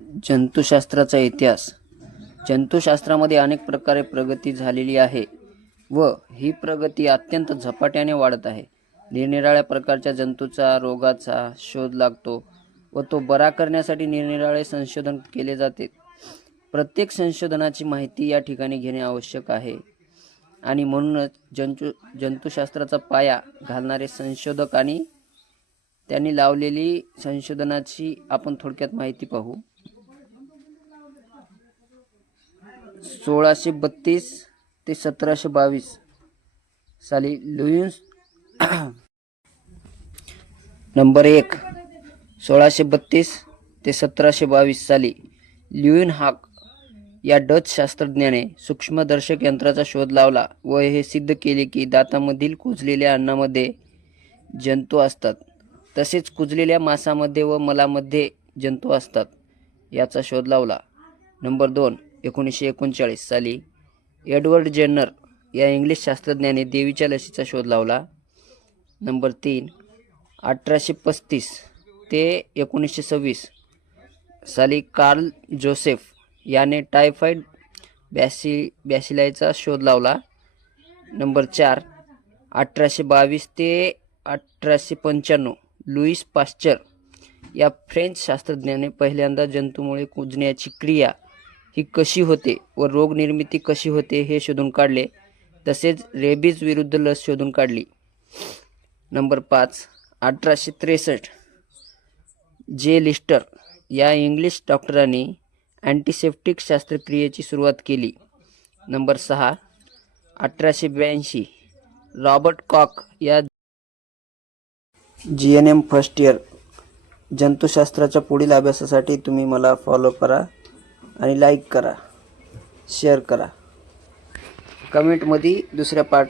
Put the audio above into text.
जंतुशास्त्राचा इतिहास. जंतुशास्त्रामध्ये अनेक प्रकारे प्रगती झालेली आहे व ही प्रगती अत्यंत झपाट्याने वाढत आहे. निरनिराळ्या प्रकारच्या जंतूचा रोगाचा शोध लागतो व तो बरा करण्यासाठी निरनिराळे संशोधन केले जाते. प्रत्येक संशोधनाची माहिती या ठिकाणी घेणे आवश्यक आहे आणि म्हणूनच जंतुशास्त्राचा पाया घालणारे संशोधक आणि त्यांनी लावलेली संशोधनाची आपण थोडक्यात माहिती पाहू. 1632 ते 1722 साली लुईस नंबर 1 1632 ते 1722 साली ल्युइनहाक या डच शास्त्रज्ञाने सूक्ष्मदर्शक यंत्राचा शोध लावला व हे सिद्ध केले की दातामधील कुजलेल्या अन्नामध्ये जंतू असतात, तसेच कुजलेल्या मांसामध्ये व मलामध्ये जंतू असतात याचा शोध लावला. नंबर 2 1939 साली एडवर्ड जेन्नर या इंग्लिश शास्त्रज्ञाने देवीच्या लसीचा शोध लावला. नंबर 3 1835 ते 1926 साली कार्ल जोसेफ याने टायफॉइड बॅसिलायचा शोध लावला. नंबर 4 1822 ते 1895 लुईस पाश्चर या फ्रेंच शास्त्रज्ञाने पहिल्यांदा जंतूमुळे कुजण्याची क्रिया ही कशी होते व रोगनिर्मिती कशी होते हे शोधून काढले, तसेच रेबीज विरुद्ध लस शोधून काढली. नंबर 5 1863 जे लिस्टर या इंग्लिश डॉक्टरांनी अँटीसेप्टिक शस्त्रक्रियेची सुरुवात केली. नंबर 6 1882 रॉबर्ट कॉक या GNM फर्स्ट इयर. जंतुशास्त्राच्या पुढील अभ्यासासाठी तुम्ही मला फॉलो करा आणि लाईक करा, शेअर करा, कमेंटमध्ये दुसऱ्या पार्ट